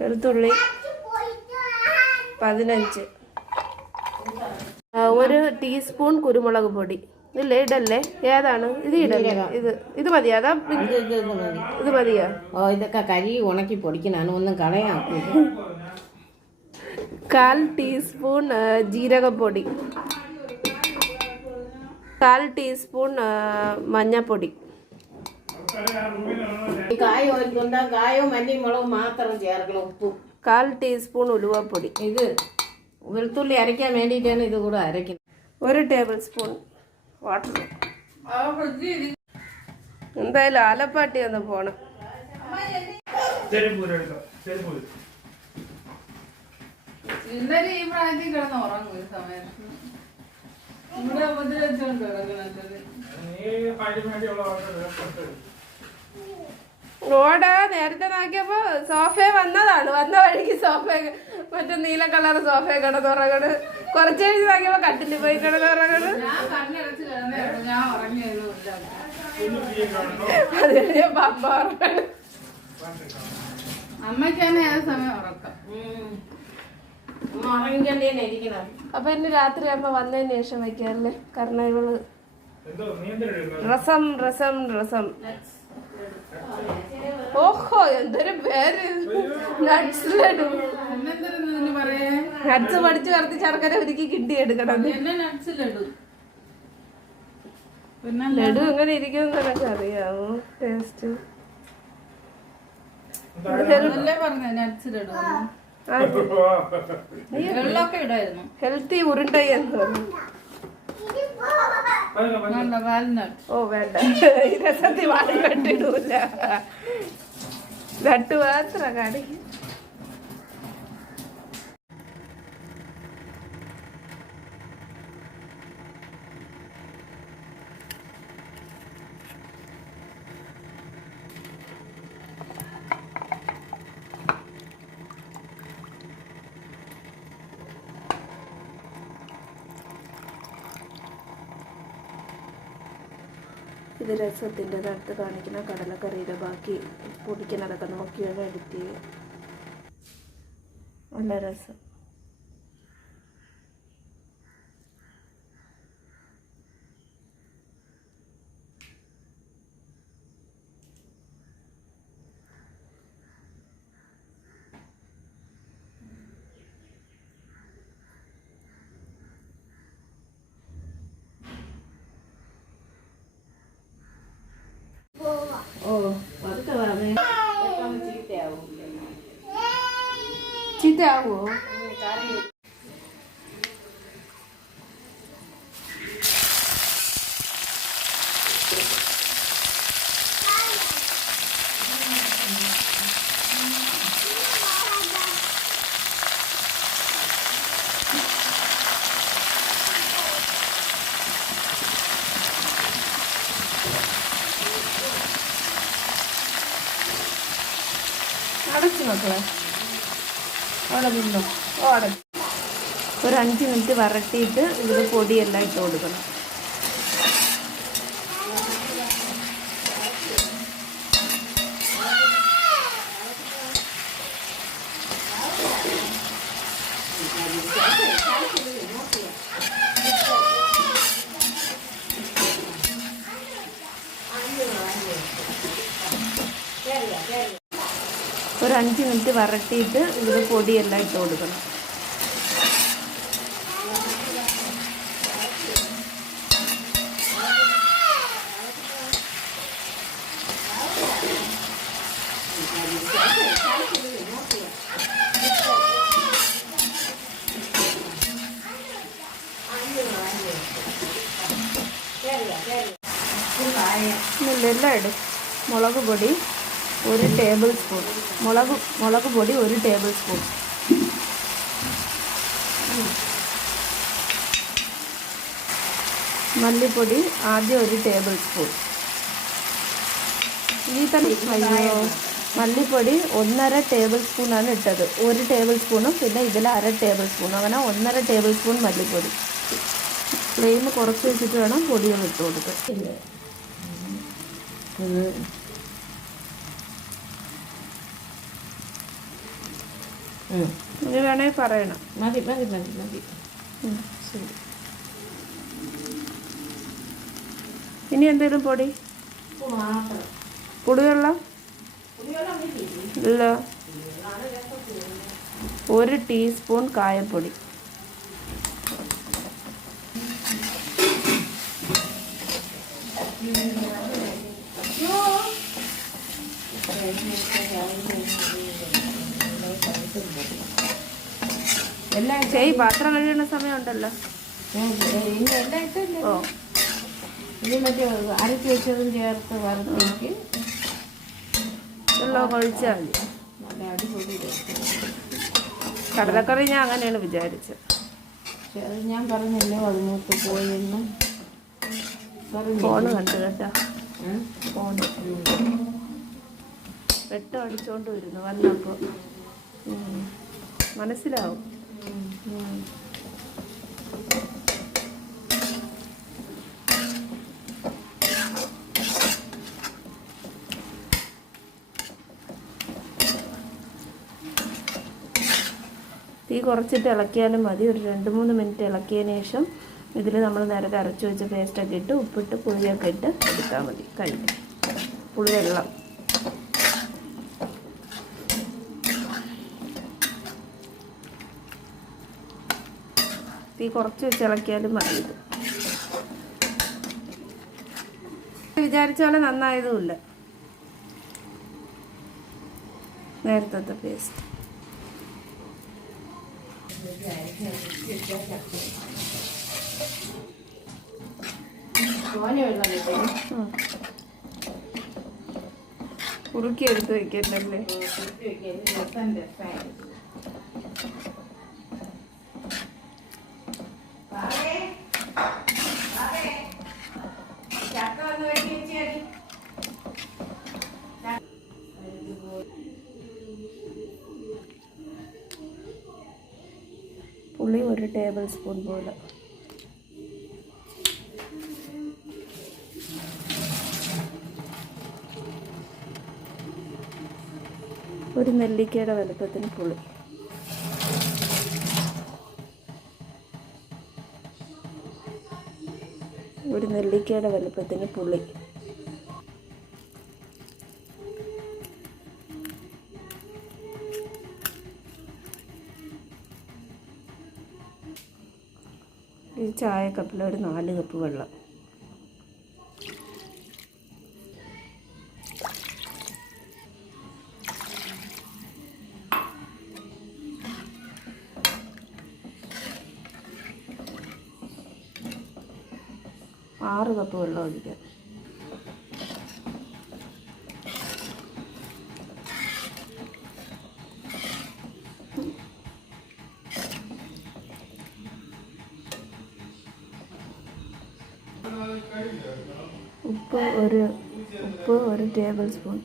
വെളുത്തുള്ളി 15, 1 ടീസ്പൂൺ കുരുമുളക് പൊടി. ഇല്ലേ ഇടല്ലേ? ഏതാണ് ഇത്? ഇടല്ലേ? ഇത് മതിയാ? അതാ ഇത് മതിയാ? ഓ, ഇതൊക്കെ കഴുകി ഉണക്കി പൊടിക്കണാണ്, ഒന്നും കളയാക്കൂ. 1/4 ടീസ്പൂൺ ജീരകപ്പൊടി, 1/4 ടീസ്പൂൺ മഞ്ഞപ്പൊടി. കായോ മല്ലി മുളകും മാത്രം ചേർക്കണം. ഉപ്പും 1/4 ടീസ്പൂൺ ഉലുവപ്പൊടി. ഇത് വെളുത്തുള്ളി അരയ്ക്കാൻ വേണ്ടിയിട്ടാണ് ഇത് കൂടെ അരയ്ക്കുന്നത്. 1 ടേബിൾ സ്പൂൺ വാട്ടർ. എന്തായാലും ആലപ്പാട്ടി ഒന്ന് പോണം. ഇന്നലെ ഈ പ്രായത്തിൽ കിടന്ന് ഉറങ്ങും ഒരു സമയത്ത്. ഇവിടെ ഉപദ്രവിച്ചോണ്ട് കിടക്കണത്. റോഡ് നേരത്തെ നോക്കിയപ്പോ സോഫ വന്നതാണ്. വന്ന വഴിക്ക് സോഫ മറ്റേ നീല കളർ സോഫ കിടന്നുറങ്ങണ്. കുറച്ച് കഴിഞ്ഞ് നോക്കിയപ്പോ കട്ടില് പോയി കിടന്നുറങ്ങണ്. ഞാൻ കണ്ണടച്ച് കിടന്നു, ഞാൻ ഉറങ്ങിയതും അത് കഴിഞ്ഞപ്പോ അമ്മ ഉറങ്ങണ്. അമ്മയ്ക്ക് തന്നെ ഏത് സമയം ഉറക്കം. ഉറങ്ങിക്കണ്ടേന്നെ ഇരിക്കണം. അപ്പൊ ഇന്ന് രാത്രി അമ്മ വന്നതിന് ശേഷം വയ്ക്കാറില്ലേ? കാരണം ഇവള് രസം. ഓഹോ, എന്തൊരു പേര്! നട്സ് ലഡു. നട്സ് പഠിച്ചു കറത്തി ശർക്കര ഒരുക്കി കിട്ടിയെടുക്കണം. ലഡു എങ്ങനെ ഇരിക്കും എന്നൊക്കെ അറിയാമോ? ടേസ്റ്റ് ഹെൽത്തി ഉരുണ്ടൈ എന്ന് പറഞ്ഞു. ഓ വേണ്ട, ഈ രസത്തിൽ വാടി കണ്ടിടൂല. നട്ട് മാത്രം കാണിക്കും. ഇത് രസത്തിൻ്റെ അടുത്ത് കാണിക്കുന്ന കടലക്കറിയുടെ ബാക്കി പൊടിക്കുന്നതൊക്കെ നോക്കിയാണ് എഡിറ്റ് ചെയ്യുക. നല്ല രസം. ഓ, അതൊക്കെ പറഞ്ഞേ ചീത്തയാവോ? അടച്ചു മക്കളെ, അവിടെ നിന്നോ. ഓ, അടച്ചു. ഒരു 5 മിനിറ്റ് വരട്ടിയിട്ട് ഇതിൽ പൊടിയെല്ലാം ഇട്ട് കൊടുക്കണം. ഒരു 5 മിനിറ്റ് വരട്ടിയിട്ട് ഇതിൽ പൊടിയെല്ലാം ഇട്ട് കൊടുക്കണം. എല്ലാം ഇടും. മുളക് പൊടി 1 ടേബിൾ സ്പൂൺ, മുളക് പൊടി 1 ടേബിൾ സ്പൂൺ, മല്ലിപ്പൊടി ആദ്യം 1 ടേബിൾ സ്പൂൺ. ഈ തന്നെ മല്ലിപ്പൊടി 1.5 ടേബിൾ സ്പൂണാണ് ഇട്ടത്. 1 ടേബിൾ സ്പൂണും പിന്നെ ഇതിൽ 1/2 ടേബിൾ സ്പൂൺ, അങ്ങനെ 1.5 ടേബിൾ സ്പൂൺ മല്ലിപ്പൊടി. ഫ്ലെയിം കുറച്ച് വെച്ചിട്ട് വേണം പൊടികൾ ഇട്ട് കൊടുക്കുക. ഇനി വേണമെങ്കിൽ പറയണം. മതി മതി മതി മതി. ശരി. ഇനി എന്തെങ്കിലും പൊടി? മാത്രം പുളിവെള്ളം ഇല്ല. 1 ടീസ്പൂൺ കായപ്പൊടി. എല്ലാം പാത്രം കഴിയുന്ന സമയം ഉണ്ടല്ലോ. എല്ലാം ഇട്ടല്ലേ. ഓ, ഇത് മറ്റേ അരച്ച് വെച്ചതും ചേർത്ത് വറുത്തേക്ക് വെള്ളം ഒഴിച്ചാൽ മതി. നല്ല അടിപൊളി കടലക്കറി ഞാൻ അങ്ങനെയാണ് വിചാരിച്ചത്. പക്ഷെ അത് ഞാൻ പറഞ്ഞല്ലോ അത് മൂത്ത് പോയെന്ന് ഫോണ് കണ്ടു കേട്ടോ. ഫോണ് വെട്ടം അടിച്ചോണ്ട് വരുന്നു വന്നപ്പോൾ മനസ്സിലാവും. തീ കുറച്ചിട്ട് ഇളക്കിയാലും മതി. ഒരു 2-3 മിനിറ്റ് ഇളക്കിയതിന് ശേഷം ഇതിൽ നമ്മൾ നേരത്തെ അരച്ച് വെച്ച പേസ്റ്റൊക്കെ ഇട്ട് ഉപ്പിട്ട് പുളിയൊക്കെ ഇട്ട് എടുത്താൽ മതി. കഴിക്കും. പുളിവെള്ളം തീ കുറച്ച് വെച്ച് ഇളക്കിയാലും മതി. ഇത് വിചാരിച്ച പോലെ നന്നായതുമില്ല. നേരത്തെ പേസ്റ്റ് കുറുക്കി എടുത്ത് വെക്കണ്ടല്ലേ. പുളി 1 ടേബിൾ സ്പൂൺ പോലെ. ഒരു നെല്ലിക്കയുടെ വലുപ്പത്തിന് പുളി. ഒരു നെല്ലിക്കയുടെ വലുപ്പത്തിന് പുളി. ഈ ചായ കപ്പിൽ ഒരു 4 കപ്പ് വെള്ളം. ആറ് കപ്പ് വെള്ളം ഒഴിക്കാം. ഉപ്പ് ഒരു ടേബിൾ സ്പൂൺ.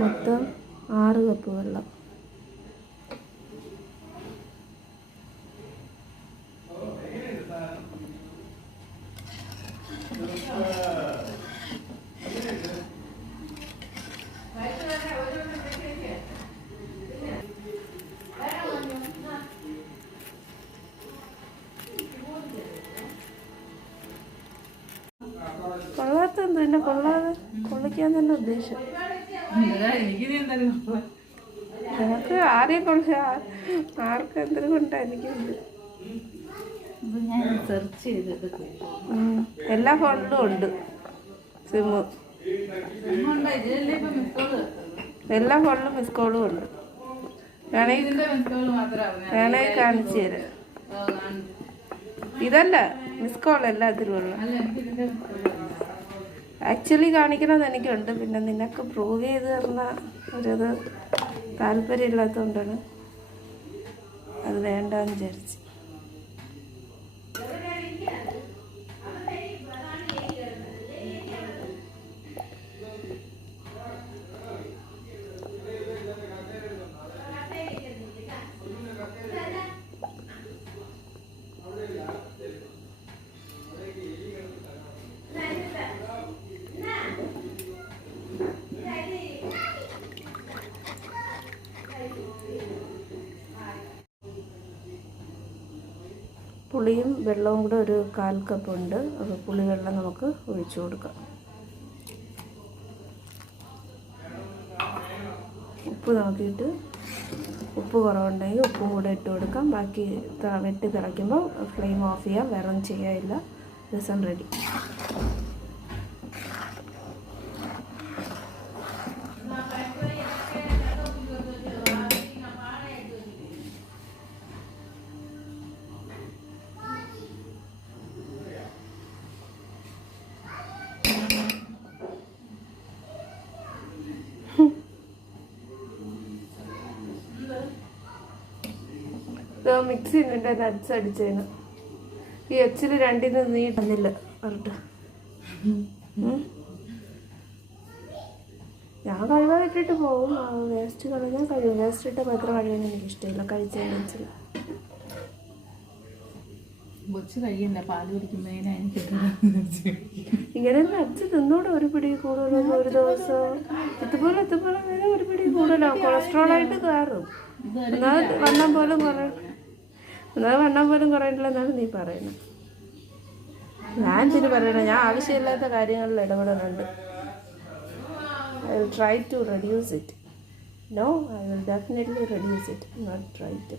മൊത്തം 6 കപ്പ് വെള്ളം. കൊള്ളാത്തെന്ത് പിന്നെ കൊള്ളിക്കാൻ തന്നെ ഉദ്ദേശം. നമുക്ക് ആരെയും കൊള്ള ആർക്കും എന്തൊരു കൊണ്ടാ എനിക്കുണ്ട്. എല്ലാ ഫോണിലും ഉണ്ട് സിമ്മ്. എല്ലാ ഫോണിലും മിസ് കോളും ഉണ്ട്. വേണമെങ്കിൽ കാണിച്ചു തരാം. ഇതല്ല മിസ് കോൾ എല്ലാത്തിലും ഉള്ള. ആക്ച്വലി കാണിക്കണമെന്ന് എനിക്കുണ്ട്. പിന്നെ നിനക്ക് പ്രൂവ് ചെയ്ത് തരുന്ന ഒരിത് താല്പര്യമില്ലാത്തതുകൊണ്ടാണ്. അത് വേണ്ടാന്ന് വിചാരിച്ച്. പുളിയും വെള്ളവും കൂടെ ഒരു 1/4 കപ്പുണ്ട്. അപ്പോൾ പുളിവെള്ളം നമുക്ക് ഒഴിച്ചു കൊടുക്കാം. ഉപ്പ് നോക്കിയിട്ട് ഉപ്പ് കുറവുണ്ടെങ്കിൽ ഉപ്പും കൂടെ ഇട്ട് കൊടുക്കാം. ബാക്കി വെട്ടി തിളയ്ക്കുമ്പോൾ ഫ്ലെയിം ഓഫ് ചെയ്യാം. വേറെ ഒന്നും ചെയ്യാനില്ല. രസം റെഡി. മിക്സി നിന്റെ നട്ട്സ് അടിച്ചതിന് ഈ എച്ചിൽ രണ്ടിന്ന് നീ തന്നില്ല പറഞ്ഞിട്ട് ഞാൻ കഴിവായിട്ടിട്ട് പോകും. വേസ്റ്റ് കളഞ്ഞാൽ കഴിയും. വേസ്റ്റ് ഇട്ട പത്രം കഴിയാൻ എനിക്കിഷ്ടമില്ല. കഴിച്ചതിൻ്റെ എച്ചിൽ ഇങ്ങനെ നട്ട്സ് തിന്നൂടെ ഒരു പിടി കൂടുതൽ ഒരു ദിവസം. ഇതുപോലെ ഒരു പിടി കൂടുതലാവും. കൊളസ്ട്രോളായിട്ട് കയറും. വണ്ണം പോലും കുറയില്ലെന്നാണ് നീ പറയുന്നത്. ഞാൻ ഇതിന് പറയണത് ഞാൻ ആവശ്യമില്ലാത്ത കാര്യങ്ങളിൽ ഇടപെടുന്നുണ്ട്. I will try to reduce it. No, I will definitely reduce it. Not try to.